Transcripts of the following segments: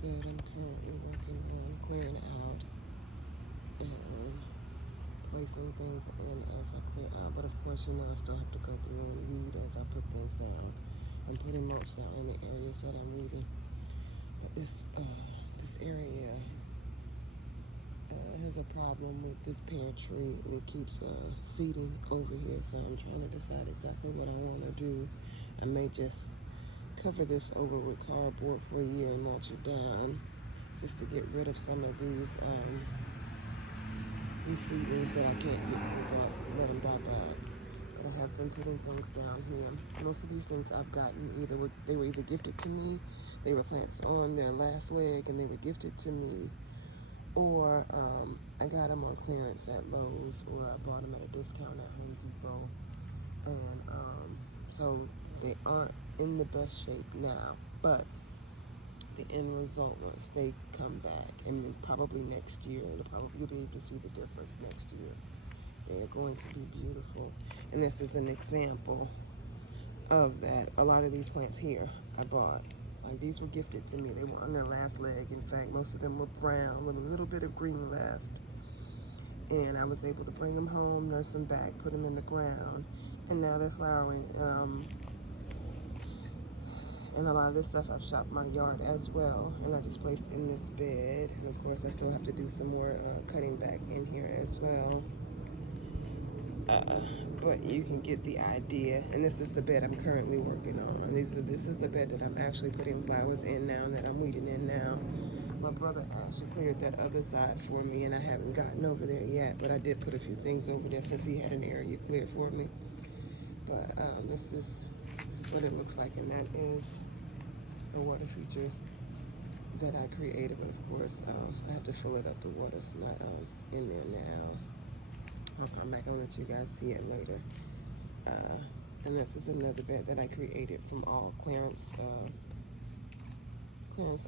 that I'm currently working on clearing out and placing things in as I clear out. But of course, I still have to go through and weed as I put things down. I'm putting mulch down in the areas that I'm weeding. But this area has a problem with this pear tree. It keeps seeding over here, so I'm trying to decide exactly what I want to do. I may just cover this over with cardboard for a year and mulch it down, just to get rid of some of these seedlings that I can't get without let them die back. But I have been putting things down here. Most of these things I've gotten they were either gifted to me, they were plants on their last leg and they were gifted to me, or I got them on clearance at Lowe's, or I bought them at a discount at Home Depot. And so they aren't in the best shape now, but the end result was they come back, and probably next year, you'll be able to see the difference next year. They are going to be beautiful. And this is an example of that. A lot of these plants here I bought. Like, these were gifted to me. They were on their last leg. In fact, most of them were brown with a little bit of green left. And I was able to bring them home, nurse them back, put them in the ground, and now they're flowering. And a lot of this stuff I've shopped my yard as well, and I just placed in this bed. And of course I still have to do some more cutting back in here as well. But you can get the idea. And this is the bed I'm currently working on. This is the bed that I'm actually putting flowers in now, that I'm weeding in now. My brother actually cleared that other side for me, and I haven't gotten over there yet, but I did put a few things over there since he had an area cleared for me. But this is what it looks like, and that is the water feature that I created. But of course, I have to fill it up. The water's not in there now. I'll come back and let you guys see it later. And this is another bed that I created from all clearance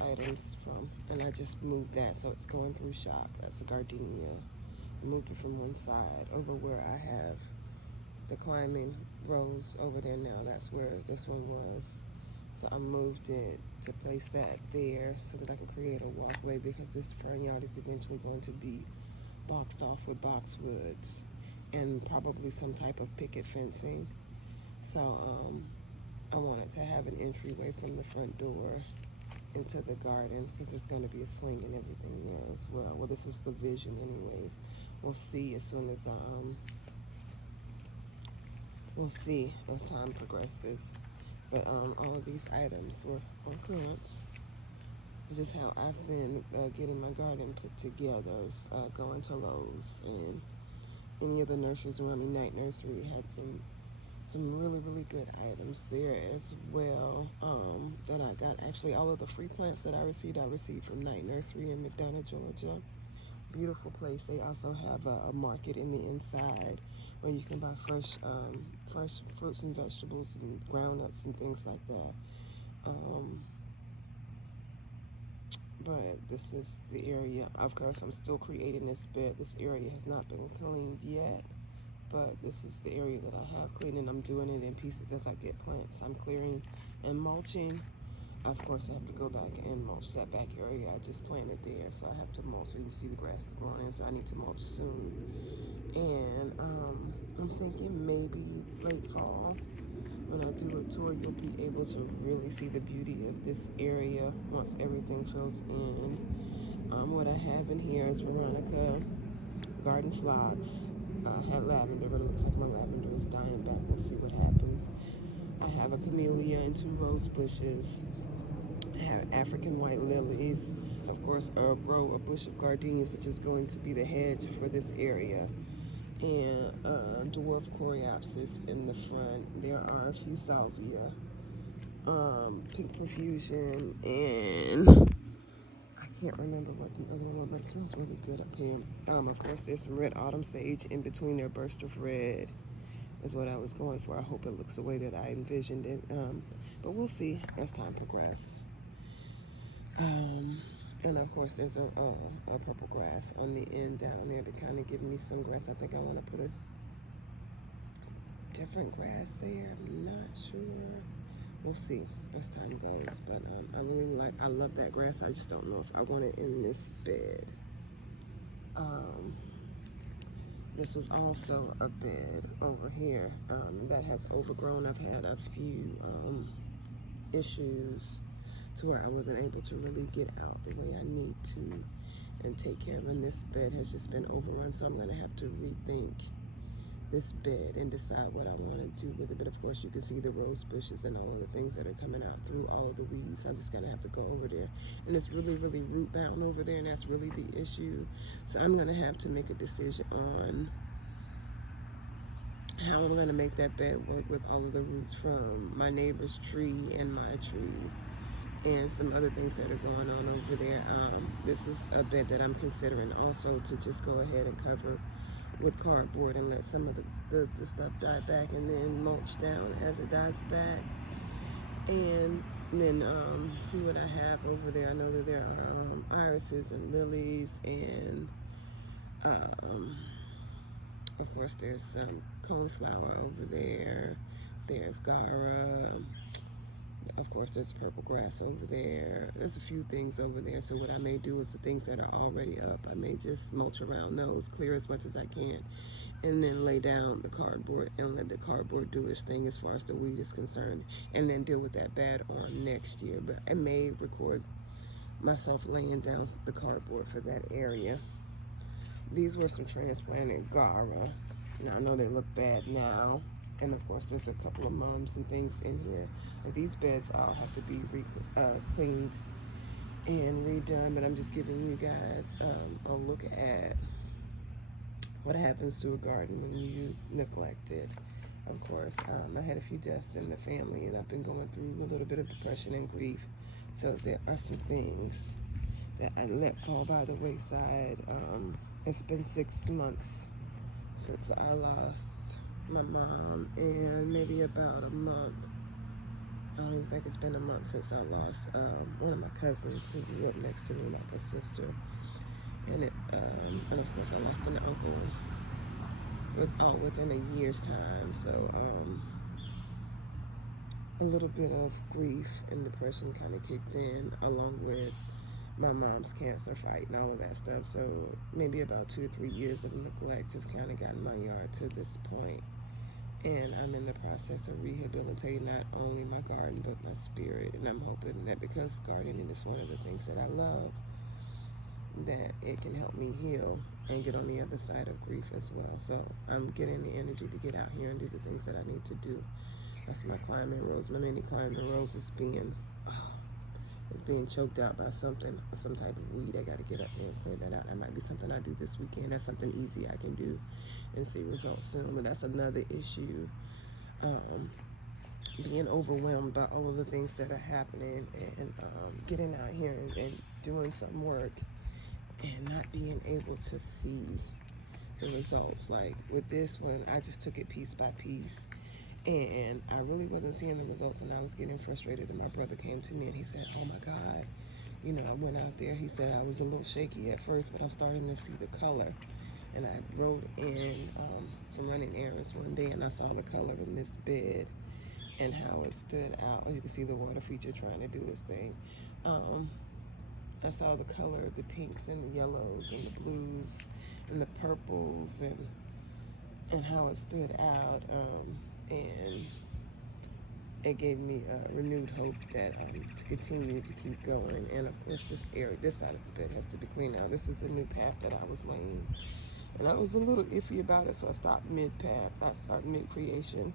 items from, and I just moved that, so it's going through shop. That's a gardenia. I moved it from one side over where I have the climbing rose over there now. That's where this one was. So I moved it to place that there so that I could create a walkway, because this front yard is eventually going to be boxed off with boxwoods and probably some type of picket fencing. So I wanted to have an entryway from the front door into the garden, because there's going to be a swing and everything there as well. Well, this is the vision anyways. We'll see as soon as we'll see as time progresses. But all of these items were on clearance. Just how I've been getting my garden put together, going to Lowe's and any of the nurseries around me. Night Nursery had some really good items there as well, that I got. Actually, all of the free plants that I received from Night Nursery in McDonough, Georgia. Beautiful place. They also have a market in the inside where you can buy fresh fruits and vegetables and groundnuts and things like that. But this is the area. Of course, I'm still creating this bed. This area has not been cleaned yet, but this is the area that I have cleaned, and I'm doing it in pieces as I get plants. I'm clearing and mulching. Of course, I have to go back and mulch that back area. I just planted there, so I have to mulch, and you see the grass is growing in, so I need to mulch soon. And I'm thinking maybe late fall, when I do a tour, you'll be able to really see the beauty of this area once everything fills in. What I have in here is Veronica garden phlox. I have lavender, but it looks like my lavender is dying back. We'll see what happens. I have a camellia and 2 rose bushes. I have African white lilies. Of course, a bush of gardenias, which is going to be the hedge for this area. And dwarf coreopsis in the front. There are a few salvia, pink profusion, and I can't remember what the other one was, but it smells really good up here. Of course, there's some red autumn sage in between their burst of red, is what I was going for. I hope it looks the way that I envisioned it, but we'll see as time progresses. And of course, there's a purple grass on the end down there to kind of give me some grass. I think I want to put a different grass there. I'm not sure. we'll see as time goes. But I love that grass. I just don't know if I want it in this bed. This was also a bed over here that has overgrown. I've had a few issues to where I wasn't able to really get out the way I need to and take care of. And this bed has just been overrun, so I'm going to have to rethink this bed and decide what I want to do with it. But of course you can see the rose bushes and all of the things that are coming out through all of the weeds. I'm just gonna have to go over there, and it's really root bound over there, and that's really the issue. So I'm gonna have to make a decision on how I'm gonna make that bed work with all of the roots from my neighbor's tree and my tree and some other things that are going on over there. This is a bed that I'm considering also to just go ahead and cover with cardboard and let some of the stuff die back, and then mulch down as it dies back, and then see what I have over there. I know that there are irises and lilies, and of course there's some coneflower over there. There's Gara. Of course, there's purple grass over there. There's a few things over there. So what I may do is the things that are already up, I may just mulch around those, clear as much as I can, and then lay down the cardboard and let the cardboard do its thing as far as the weed is concerned, and then deal with that bed on next year. But I may record myself laying down the cardboard for that area. These were some transplanted Gara. Now I know they look bad now. And of course, there's a couple of mums and things in here. And these beds all have to be cleaned and redone. But I'm just giving you guys a look at what happens to a garden when you neglect it. Of course, I had a few deaths in the family, and I've been going through a little bit of depression and grief. So there are some things that I let fall by the wayside. It's been 6 months since I lost my mom, and maybe about a month. I don't even think it's been a month since I lost one of my cousins who grew up next to me like a sister. And and of course I lost an uncle within a year's time. So a little bit of grief and depression kind of kicked in, along with my mom's cancer fight and all of that stuff. So maybe about 2 to 3 years of neglect have kind of gotten my yard to this point. And I'm in the process of rehabilitating not only my garden, but my spirit. And I'm hoping that because gardening is one of the things that I love, that it can help me heal and get on the other side of grief as well. So I'm getting the energy to get out here and do the things that I need to do. That's my climbing rose. My mini climbing rose is being choked out by some type of weed. I got to get up there and clear that out. That might be something I do this weekend. That's something easy I can do and see results soon. But that's another issue, being overwhelmed by all of the things that are happening, and getting out here and doing some work and not being able to see the results. Like with this one, I just took it piece by piece, and I really wasn't seeing the results, and I was getting frustrated. And my brother came to me and he said, "Oh my God, you know, I went out there." He said, "I was a little shaky at first, but I'm starting to see the color." And I rode in from running errands one day, and I saw the color in this bed and how it stood out. You can see the water feature trying to do its thing. I saw the color, the pinks and the yellows and the blues and the purples, and how it stood out. And it gave me renewed hope that to continue to keep going. And of course, this side of the bed has to be cleaned out. This is a new path that I was laying, and I was a little iffy about it, so I stopped mid-path. I started mid-creation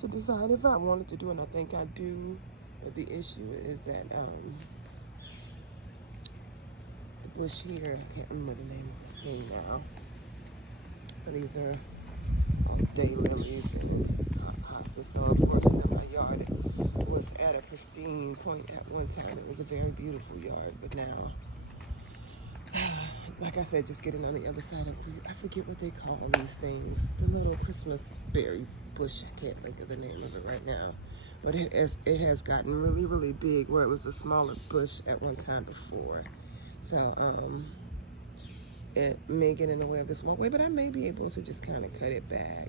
to decide if I wanted to do it, and I think I do. But the issue is that the bush here, I can't remember the name of this thing now, but these are all daylilies and hostas. So of course, my yard was at a pristine point at one time. It was a very beautiful yard, but now, like I said, just getting on the other side of, I forget what they call these things, the little Christmas berry bush. I can't think of the name of it right now, but it has gotten really big, where it was a smaller bush at one time before. So it may get in the way of this walkway, but I may be able to just kind of cut it back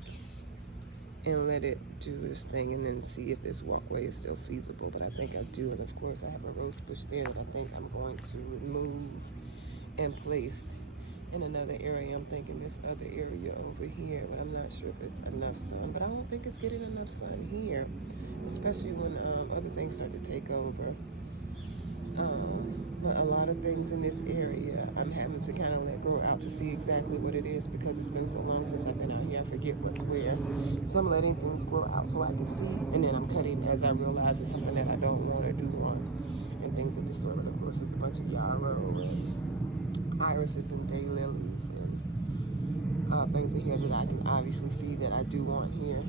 and let it do this thing, and then see if this walkway is still feasible. But I think I do, and of course I have a rose bush there that I think I'm going to remove and place in another area. I'm thinking this other area over here, but I'm not sure if it's enough sun. But I don't think it's getting enough sun here, especially when other things start to take over. But a lot of things in this area I'm having to kind of let grow out to see exactly what it is, because it's been so long since I've been out here, I forget what's where. So I'm letting things grow out so I can see, and then I'm cutting as I realize it's something that I don't want or do want, and things in this sort. And of course there's a bunch of yarrow and irises and daylilies and things in here that I can obviously see that I do want here.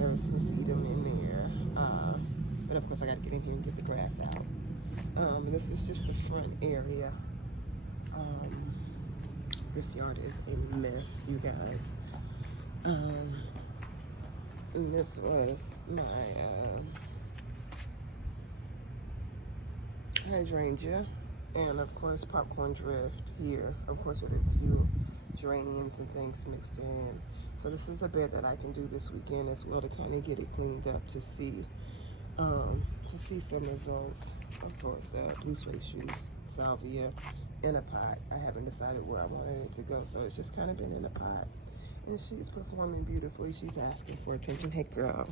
There's some sedum in there, but of course I got to get in here and get the grass out. This is just the front area. This yard is a mess, you guys. And this was my hydrangea, and of course popcorn drift here, of course with a few geraniums and things mixed in. So this is a bed that I can do this weekend as well, to kind of get it cleaned up, to see some results. Of course, blue suede shoes, salvia, in a pot. I haven't decided where I wanted it to go, so it's just kind of been in a pot. And she's performing beautifully. She's asking for attention. Hey, girl.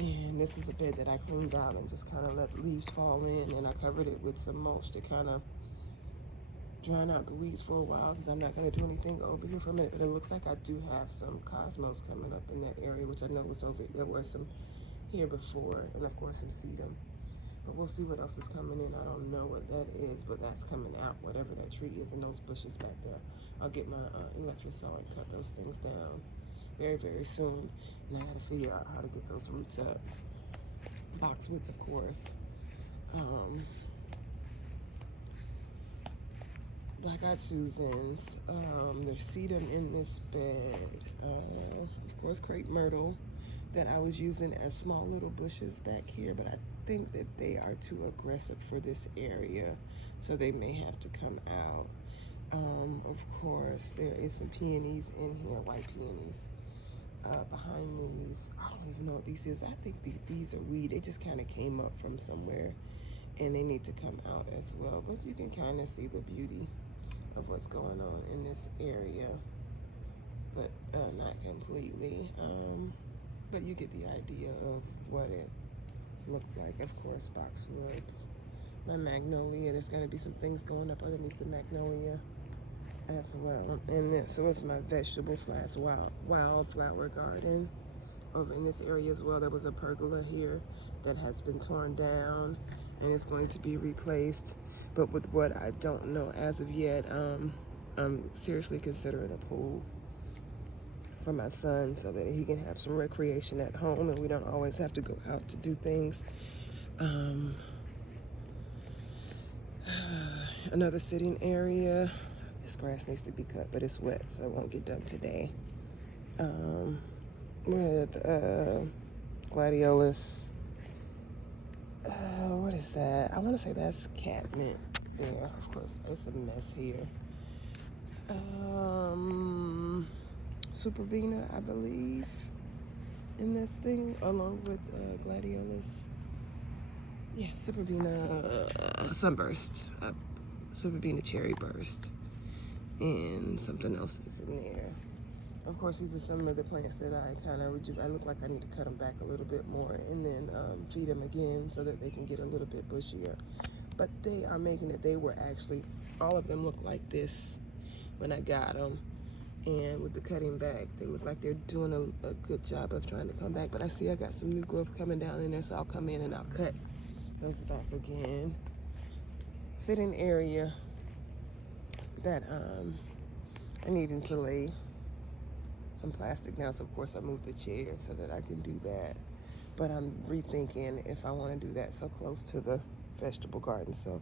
And this is a bed that I cleaned out and just kind of let the leaves fall in, and I covered it with some mulch to kind of drown out the weeds for a while, because I'm not going to do anything over here for a minute. But it looks like I do have some cosmos coming up in that area, which I know was over there. Were some here before, and of course some sedum. But we'll see what else is coming in. I don't know what that is, but that's coming out, whatever that tree is, and those bushes back there. I'll get my electric saw and cut those things down very, very soon. And I gotta figure out how to get those roots up. Boxwoods, of course. Black-eyed Susans. There's sedum in this bed. Of course, crepe myrtle that I was using as small little bushes back here, but I think that they are too aggressive for this area, so they may have to come out. Of course, there is some peonies in here, white peonies. Behind these, I don't even know what these is. I think these are weed. They just kind of came up from somewhere, and they need to come out as well. But you can kind of see the beauty of what's going on in this area, but not completely. But you get the idea of what it looks like. Of course, boxwoods. My magnolia, there's going to be some things going up underneath the magnolia as well. And this was my vegetable / wildflower garden over in this area as well. There was a pergola here that has been torn down and is going to be replaced. But with what I don't know as of yet, I'm seriously considering a pool for my son, so that he can have some recreation at home and we don't always have to go out to do things. Another sitting area. This grass needs to be cut, but it's wet, so it won't get done today. With gladiolus. What is that? I want to say that's catnip. Yeah, of course, it's a mess here. Supervena, I believe, in this thing, along with gladiolus. Yeah, Supervena sunburst, Supervena cherry burst, and something else is in there. Of course, these are some of the plants that I kind of I look like I need to cut them back a little bit more, and then feed them again so that they can get a little bit bushier. But they are making it. They were actually, all of them look like this when I got them. And with the cutting back, they look like they're doing a good job of trying to come back. But I see I got some new growth coming down in there, so I'll come in and I'll cut those back again. Sitting area that I needed to lay some plastic down. So of course I moved the chair so that I can do that. But I'm rethinking if I want to do that so close to the vegetable garden. So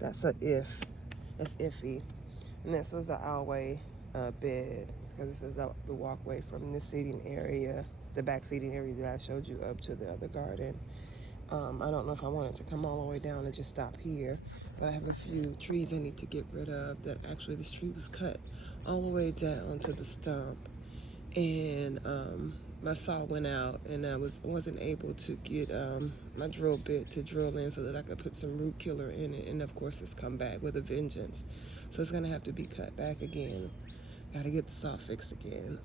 that's a if. That's iffy. And this was the alleyway bed, because this is the walkway from the seating area, the back seating area that I showed you, up to the other garden. I don't know if I want it to come all the way down and just stop here, but I have a few trees I need to get rid of. That actually, this tree was cut all the way down to the stump, and my saw went out, and I wasn't able to get my drill bit to drill in so that I could put some root killer in it. And of course, it's come back with a vengeance, so it's gonna have to be cut back again. Got to get the saw fixed again.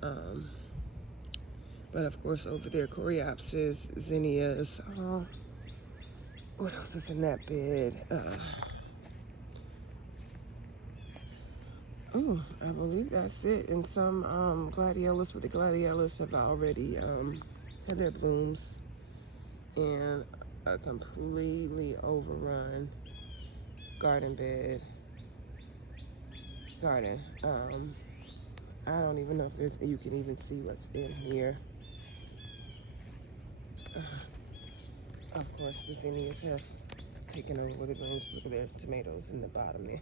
But of course, over there, coreopsis, zinnias. What else is in that bed? Oh, I believe that's it. And some gladiolus, but the gladiolus have already had their blooms, and a completely overrun garden. I don't even know if you can even see what's in here. Of course, the zinnias have taken over with the blooms. Look at their tomatoes in the bottom there.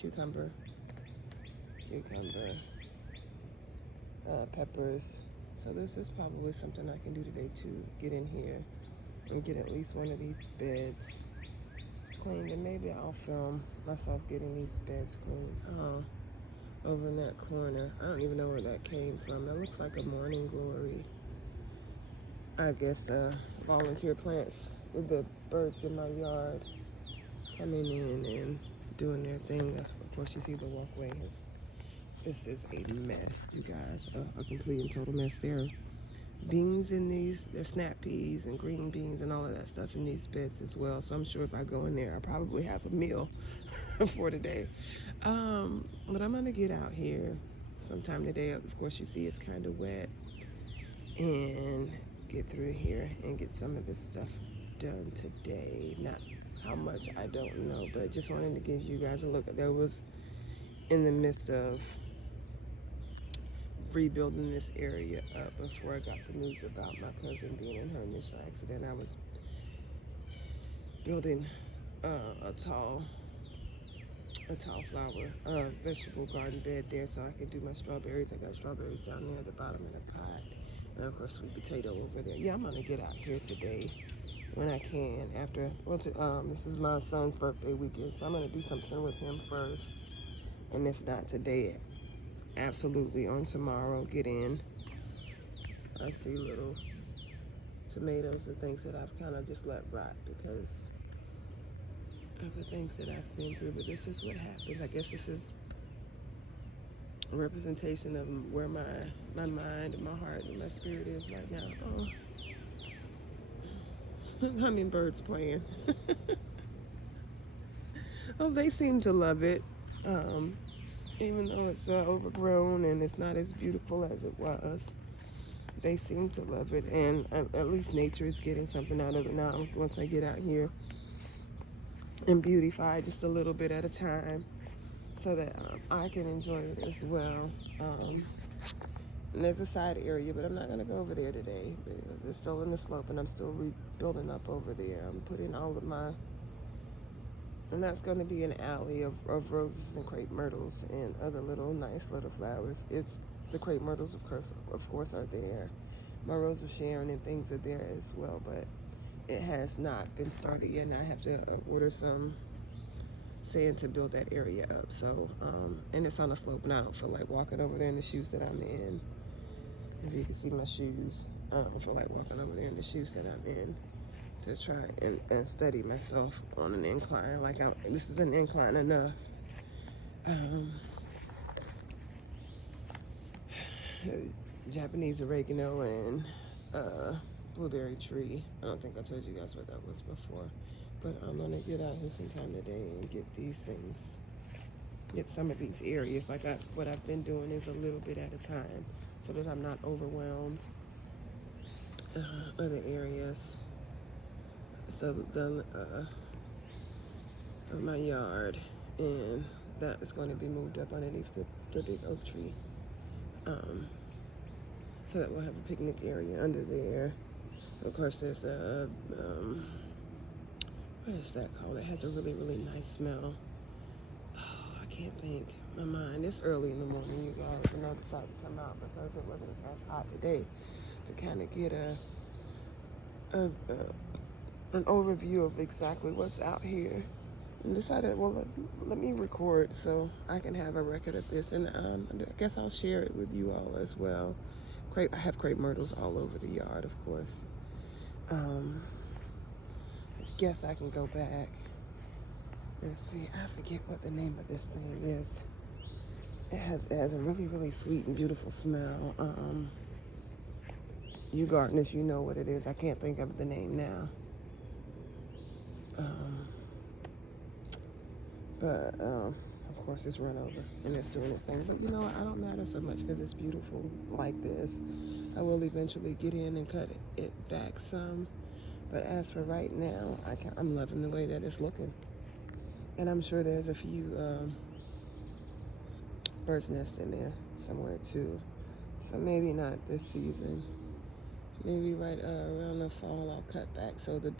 Cucumber, peppers. So this is probably something I can do today to get in here and get at least one of these beds cleaned, and maybe I'll film myself getting these beds cleaned. Oh, over in that corner, I don't even know where that came from. That looks like a morning glory. I guess volunteer plants with the birds in my yard coming in and doing their thing. That's, of course, you see the walkway. This is a mess, you guys. A complete and total mess. There are beans in these. There's snap peas and green beans and all of that stuff in these beds as well. So I'm sure if I go in there, I'll probably have a meal for today. But I'm gonna get out here sometime today. Of course, you see it's kind of wet, and get through here and get some of this stuff done today. Not how much, I don't know, but just wanted to give you guys a look. There was in the midst of rebuilding this area up before I got the news about my cousin being in her initial accident. I was building a tall flower vegetable garden bed there so I could do my strawberries. I got strawberries down there at the bottom of the pot, and of course sweet potato over there. Yeah, I'm gonna get out here today when I can. After this is my son's birthday weekend, so I'm gonna do something with him first, and if not today, absolutely on tomorrow, get in. I see little tomatoes and things that I've kind of just let rot because of the things that I've been through, but this is what happens. I guess this is a representation of where my mind and my heart and my spirit is right now. Oh, hummingbirds playing. Oh, they seem to love it. Even though it's overgrown and it's not as beautiful as it was, they seem to love it, and at least nature is getting something out of it now once I get out here and beautify just a little bit at a time so that I can enjoy it as well. And there's a side area, but I'm not going to go over there today because it's still in the slope and I'm still rebuilding up over there. I'm putting all of my, and that's going to be an alley of roses and crepe myrtles and other little nice little flowers. It's the crepe myrtles, of course, are there. My rose of Sharon and things are there as well, but it has not been started yet, and I have to order some sand to build that area up. So, and it's on a slope, and I don't feel like walking over there in the shoes that I'm in. If you can see my shoes, I don't feel like walking over there in the shoes that I'm in to try and study myself on an incline. Like this is an incline enough. Japanese oregano and blueberry tree. I don't think I told you guys what that was before, but I'm gonna get out here sometime today and get these things, get some of these areas. Like what I've been doing is a little bit at a time so that I'm not overwhelmed. Other areas. So of my yard, and that is going to be moved up underneath the big oak tree. So that we'll have a picnic area under there. Of course, there's a, what is that called? It has a really, really nice smell. Oh, I can't think. My mind, it's early in the morning, you guys, and I decided to come out because it wasn't as hot today to kind of get an overview of exactly what's out here. and decided, well, let me record so I can have a record of this, and I guess I'll share it with you all as well. I have crepe myrtles all over the yard, of course. I guess I can go back and see. I forget what the name of this thing is. It has a really, really sweet and beautiful smell. You gardeners, you know what it is. I can't think of the name now. But of course it's run over and it's doing its thing. But you know what? I don't matter so much because it's beautiful like this. I will eventually get in and cut it back some. But as for right now, I'm loving the way that it's looking. And I'm sure there's a few bird's nests in there somewhere too. So maybe not this season. Maybe right around the fall I'll cut back so the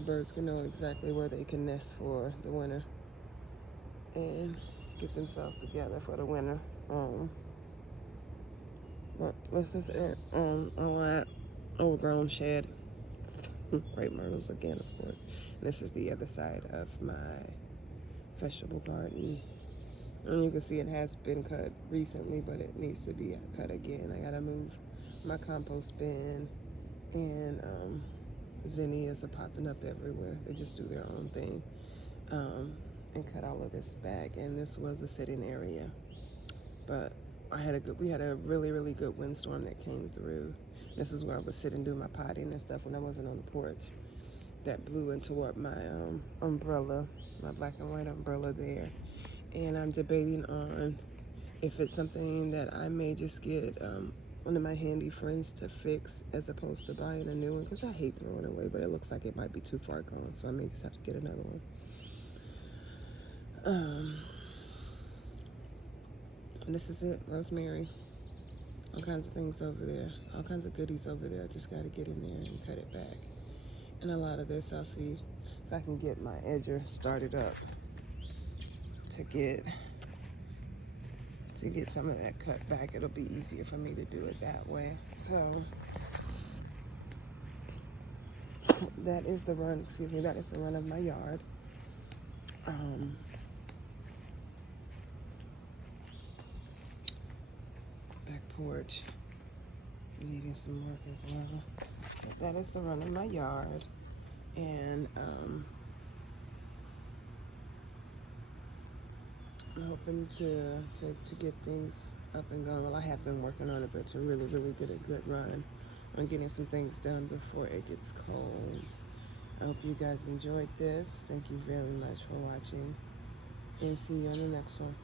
birds can know exactly where they can nest for the winter and get themselves together for the winter. But this is it on that overgrown shed. Crepe myrtles again, of course. And this is the other side of my vegetable garden. And you can see it has been cut recently, but it needs to be cut again. I gotta move my compost bin, and zinnias are popping up everywhere. They just do their own thing. And cut all of this back. And this was a sitting area, but we had a really, really good windstorm that came through. This is where I was sitting doing my potting and stuff when I wasn't on the porch. That blew in toward my umbrella, my black and white umbrella there. And I'm debating on if it's something that I may just get one of my handy friends to fix as opposed to buying a new one, because I hate throwing away, but it looks like it might be too far gone, so I may just have to get another one. And this is it, rosemary. All kinds of things over there, all kinds of goodies over there. I just got to get in there and cut it back. And a lot of this, I'll see if I can get my edger started up to get some of that cut back. It'll be easier for me to do it that way. So that is the run, that is the run of my yard. Back porch needing some work as well. But that is the run of my yard. And I'm hoping to get things up and going. Well, I have been working on it, but to really, really get a good run on getting some things done before it gets cold. I hope you guys enjoyed this. Thank you very much for watching, and see you on the next one.